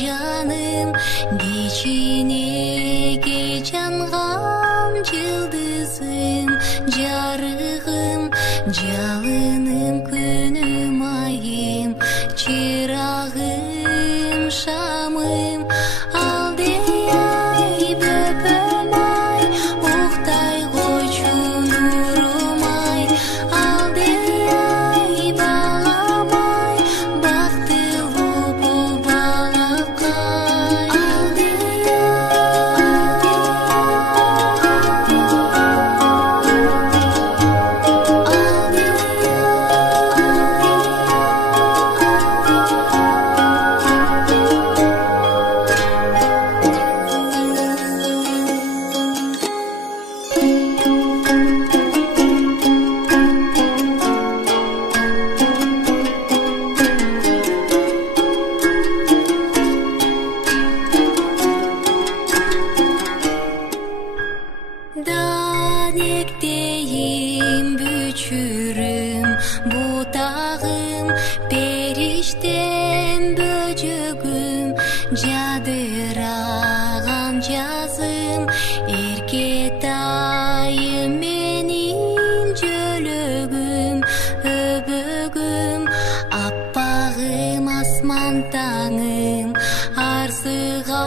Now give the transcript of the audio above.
жаным кичинеге жанган жылдызым жарыгым жалыным күнүм айым чырагым шамым алдыяй бөпөм ай уктай койчу нурум ай алдыяй балам ай бактылуу бул балакай Данектейим бүчүрүм бутагым периштем бөжөгүм жадыраган жазым эркетайым менин жөлөгүм өбөгүм аппагым асман таңым арсыга